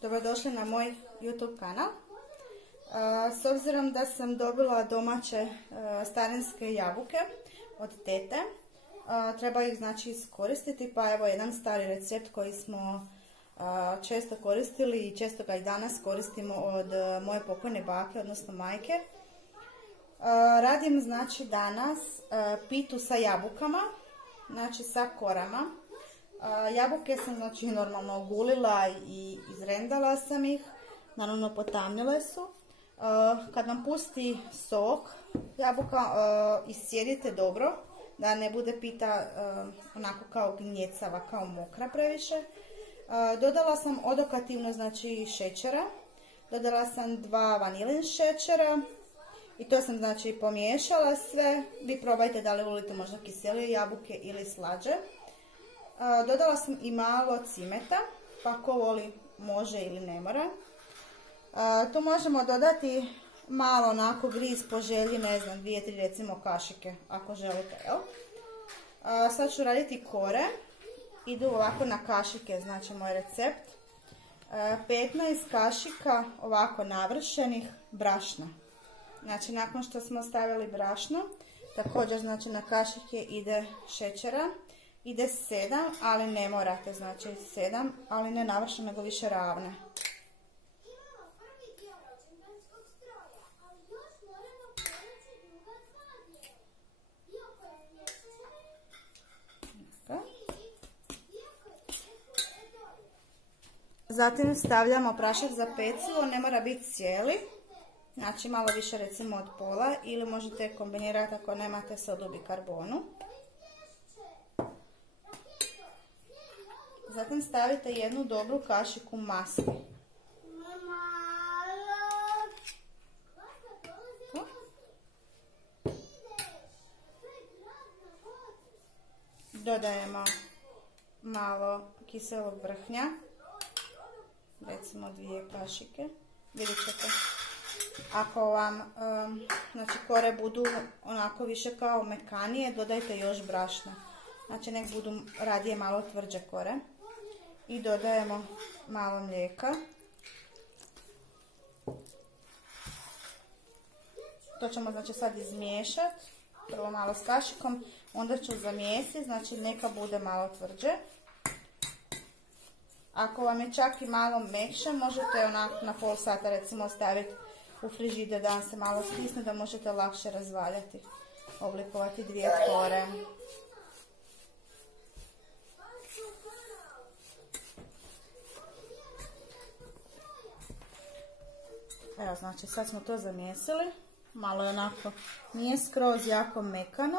Dobrodošli na moj YouTube kanal. S obzirom da sam dobila domaće starinske jabuke od tete, treba ih znači iskoristiti, pa evo jedan stari recept koji smo često koristili i često ga i danas koristimo od moje pokojne bake, odnosno majke. Radim znači danas pitu sa jabukama, znači sa korama. Jabuke sam znači normalno ogulila i izrendala sam ih, naravno potamnile su. Kad vam pusti sok jabuka, iscijedite dobro da ne bude pita onako kao gnjecava, kao mokra previše. Dodala sam odokativno znači šećera, dodala sam 2 vanilin šećera i to sam znači pomiješala sve. Vi probajte da li volite možda kiselije jabuke ili slađe. Dodala sam i malo cimeta, pa ko voli može ili ne mora. Tu možemo dodati malo onako gris po želji, ne znam, 2-3 recimo kašike ako želite, jel? Sad ću raditi kore, idu ovako na kašike, znači moj recept. 15 kašika ovako navršenih brašna. Znači nakon što smo stavili brašno, također znači na kašike ide šećera. Ide 7, ali ne morate, znači 7, ali ne navršeno nego više ravne. Zatim stavljamo prašak za pecivo, ne mora biti cijeli, znači malo više recimo od pola, ili možete kombinirati ako nemate sodu u bikarbonu. Zatim stavite jednu dobru kašiku masti. Dodajemo malo kiselog vrhnja, recimo 2 kašike. Vidjet ćete, ako vam znači kore budu onako više kao mekanije, dodajte još brašna. Znači nek budu radije malo tvrđe kore. I dodajemo malo mlijeka. To ćemo znači sad izmiješati. Prvo malo s kašikom, onda ću zamijesti, znači neka bude malo tvrđe. Ako vam je čak i malo mekše, možete onako na pol sata recimo staviti u frižider da vam se malo stisne, da možete lakše razvaljati, oblikovati 2 kore. Evo znači sad smo to zamjesili, malo je onako, nije skroz jako mekano,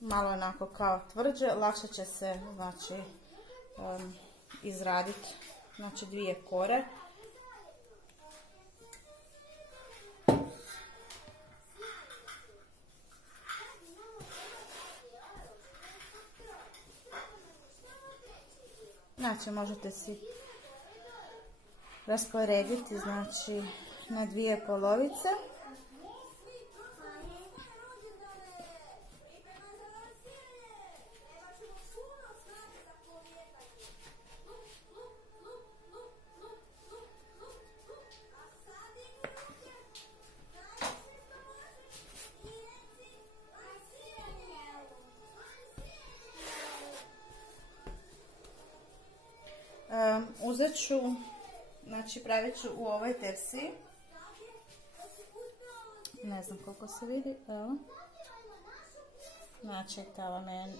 malo je onako kao tvrđe, lakše će se znači izraditi znači 2 kore. Znači možete si rasporediti znači na 2 polovice. Uzet ću, znači pravit ću u ovoj tepsiji, ne znam koliko se vidi, evo, znači ta meni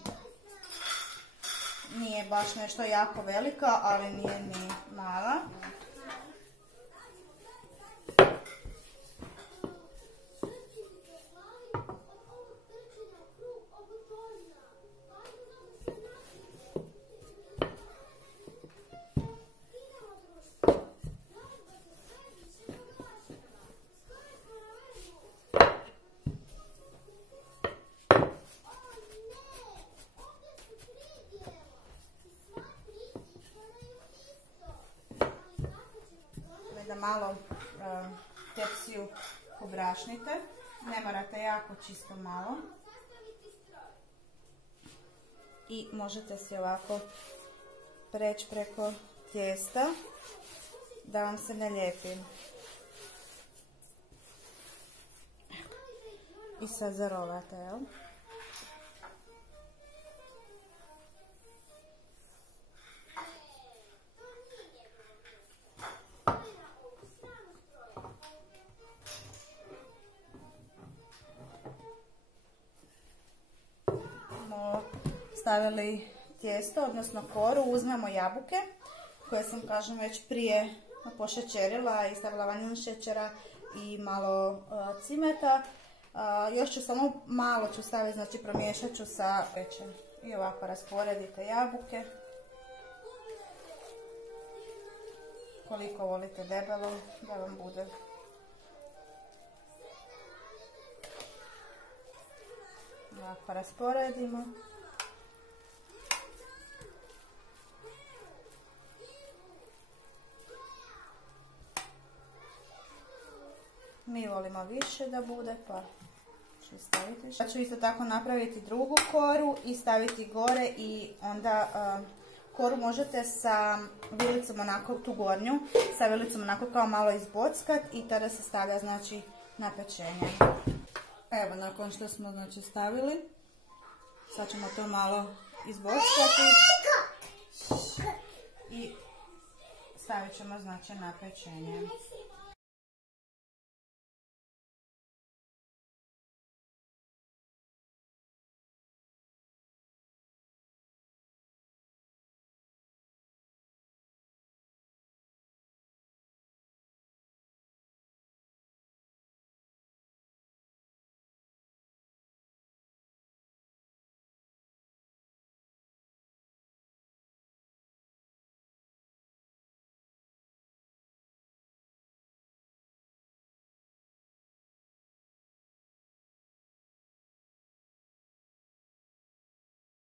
nije baš nešto jako velika, ali nije ni mala. Da malo tepsiju pobrašnite, ne morate jako, čisto malo. i možete si ovako preći preko tijesta da vam se ne lijepi. I sad zarolate, jel? Stavili tijesto, odnosno koru, uzmemo jabuke koje sam, kažem, već prije pošećerila i stavila vanilin šećera i malo cimeta. Još ću samo malo staviti, znači promiješat ću sa šećerom. I ovako rasporedite jabuke. Koliko volite debelo, da vam bude. Ovako rasporedimo. Mi volimo više da bude, pa ću staviti više. Ja ću isto tako napraviti drugu koru i staviti gore i onda koru možete sa vilicom onako, tu gornju, sa vilicom onako kao malo izbockat i tada se stavlja, znači, na pečenje. Evo, nakon što smo, znači, stavili, sad ćemo to malo izbockati i stavit ćemo, znači, na pečenje.